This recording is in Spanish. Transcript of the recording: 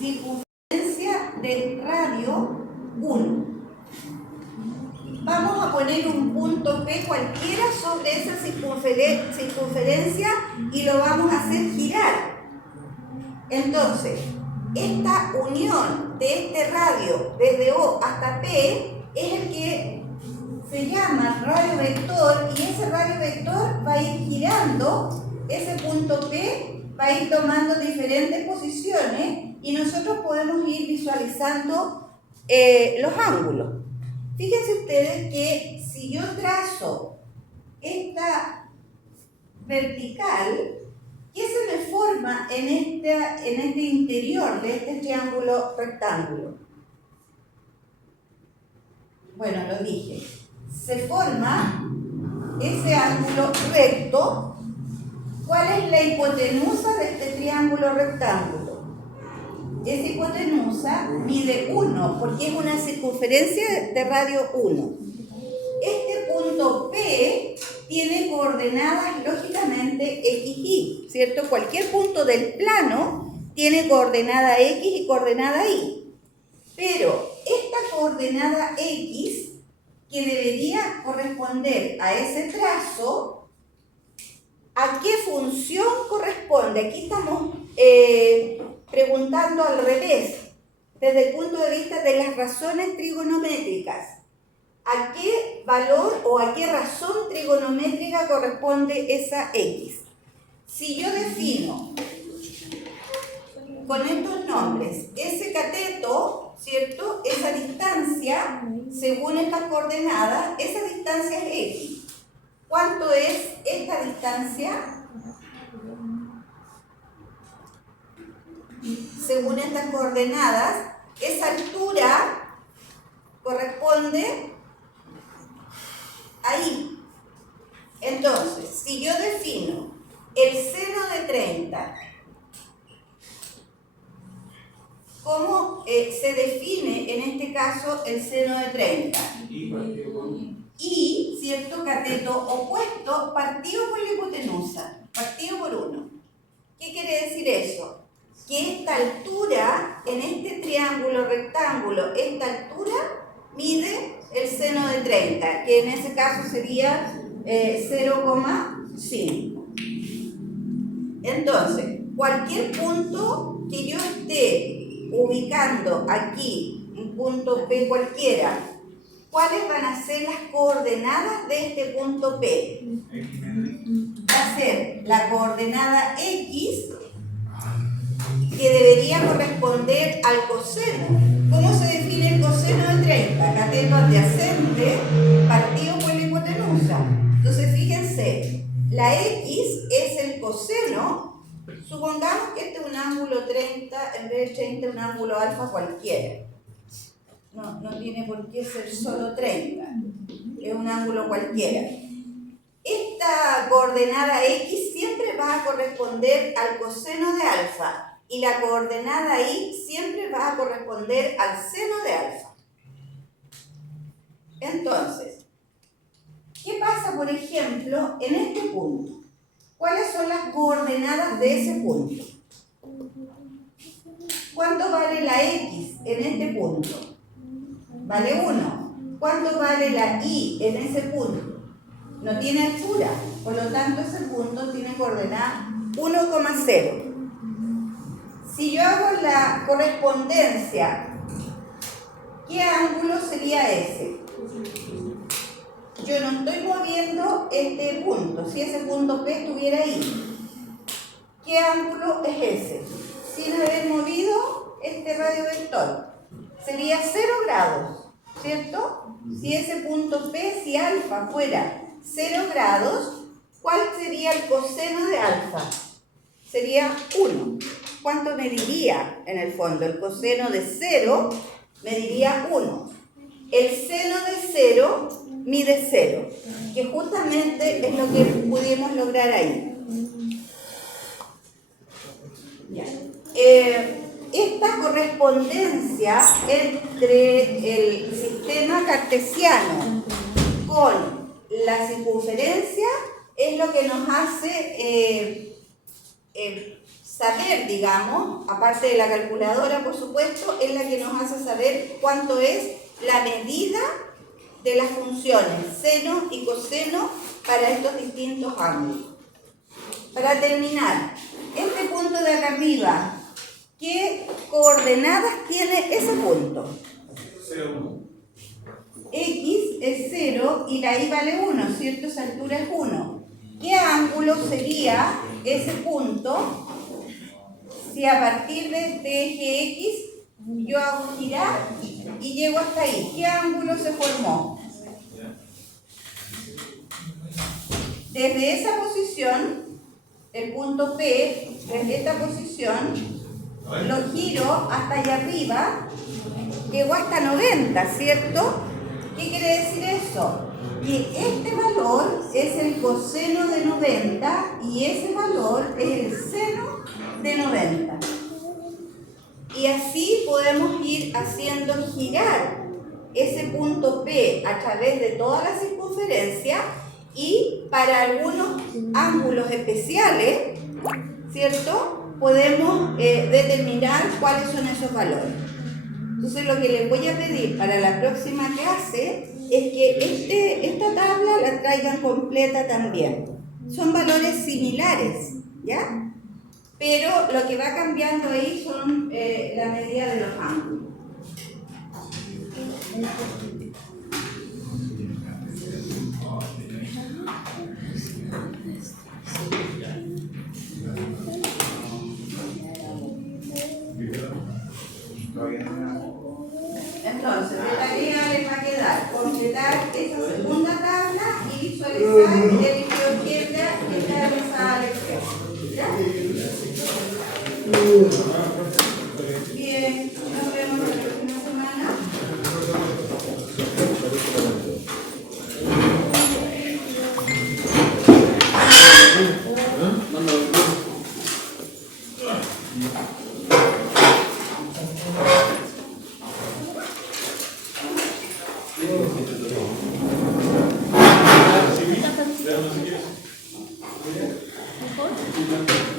circunferencia de radio 1. Vamos a poner un punto P cualquiera sobre esa circunferencia y lo vamos a hacer girar. Entonces, esta unión de este radio desde O hasta P es el que se llama radio vector, y ese radio vector va a ir girando, ese punto P va a ir tomando diferentes posiciones y nosotros podemos ir visualizando los ángulos. Fíjense ustedes que si yo trazo esta vertical, ¿qué se me forma en este interior de este triángulo rectángulo? Bueno, lo dije. Se forma ese ángulo recto. ¿Cuál es la hipotenusa de este triángulo rectángulo? Esa hipotenusa mide 1, porque es una circunferencia de radio 1. Este punto P tiene coordenadas, lógicamente, X, Y, ¿cierto? Cualquier punto del plano tiene coordenada X y coordenada Y. Pero esta coordenada X, que debería corresponder a ese trazo, ¿a qué función corresponde? Aquí estamos preguntando al revés, desde el punto de vista de las razones trigonométricas. ¿A qué valor o a qué razón trigonométrica corresponde esa X? Si yo defino con estos nombres ese cateto, ¿cierto? Esa distancia, según estas coordenadas, esa distancia es X. ¿Cuánto es esta distancia? Según estas coordenadas, esa altura corresponde ahí. Entonces, si yo defino el seno de 30, ¿cómo se define en este caso el seno de 30? Y, ¿cierto? Cateto opuesto partido por la hipotenusa, partido por 1. ¿Qué quiere decir eso? Que esta altura, en este triángulo rectángulo, esta altura mide el seno de 30, que en ese caso sería 0,5. Entonces, cualquier punto que yo esté ubicando aquí, un punto P cualquiera, ¿cuáles van a ser las coordenadas de este punto P? Va a ser la coordenada X, que debería corresponder al coseno. ¿Cómo se define el coseno de 30? Cateto adyacente partido por la hipotenusa. Entonces, fíjense, la X es el coseno. Supongamos que este es un ángulo 30, en vez de 30 es un ángulo alfa cualquiera. No tiene por qué ser solo 30, es un ángulo cualquiera. Esta coordenada X siempre va a corresponder al coseno de alfa y la coordenada Y siempre va a corresponder al seno de alfa. Entonces, ¿qué pasa, por ejemplo, en este punto? ¿Cuáles son las coordenadas de ese punto? ¿Cuánto vale la X en este punto? Vale 1. ¿Cuánto vale la Y en ese punto? No tiene altura, por lo tanto ese punto tiene coordenada 1,0. Si yo hago la correspondencia, ¿qué ángulo sería ese? Yo no estoy moviendo este punto, si ese punto P estuviera ahí. ¿Qué ángulo es ese? Sin haber movido este radio vector. Sería 0 grados, ¿cierto? Si ese punto P, si alfa fuera 0 grados, ¿cuál sería el coseno de alfa? Sería 1. ¿Cuánto mediría en el fondo? El coseno de 0 mediría 1. El seno de 0 mide 0, que justamente es lo que pudimos lograr ahí. Ya. Esta correspondencia entre el sistema cartesiano con la circunferencia es lo que nos hace saber, digamos, aparte de la calculadora, por supuesto, es la que nos hace saber cuánto es la medida de las funciones seno y coseno para estos distintos ángulos. Para terminar, este punto de acá arriba, ¿qué coordenadas tiene ese punto? 0, 1. X es 0 y la y vale 1, ¿cierto? Esa altura es 1. ¿Qué ángulo sería ese punto si a partir de este eje X yo hago girar y llego hasta ahí? ¿Qué ángulo se formó? Desde esa posición, el punto P, desde esta posición, lo giro hasta allá arriba, llegó hasta 90, ¿cierto? ¿Qué quiere decir eso? Que este valor es el coseno de 90 y ese valor es el seno de 90. Y así podemos ir haciendo girar ese punto P a través de toda la circunferencia y para algunos ángulos especiales, ¿cierto? Podemos determinar cuáles son esos valores. Entonces lo que les voy a pedir para la próxima clase es que esta tabla la traigan completa también. Son valores similares, ¿ya? Pero lo que va cambiando ahí son la medida de los ángulos. Entonces, de tarea les va a quedar completar esa segunda tabla y visualizar el GeoGebra que está realizada al exceso. ¿Ya? Bien, nos vemos la próxima semana. ¿Sí?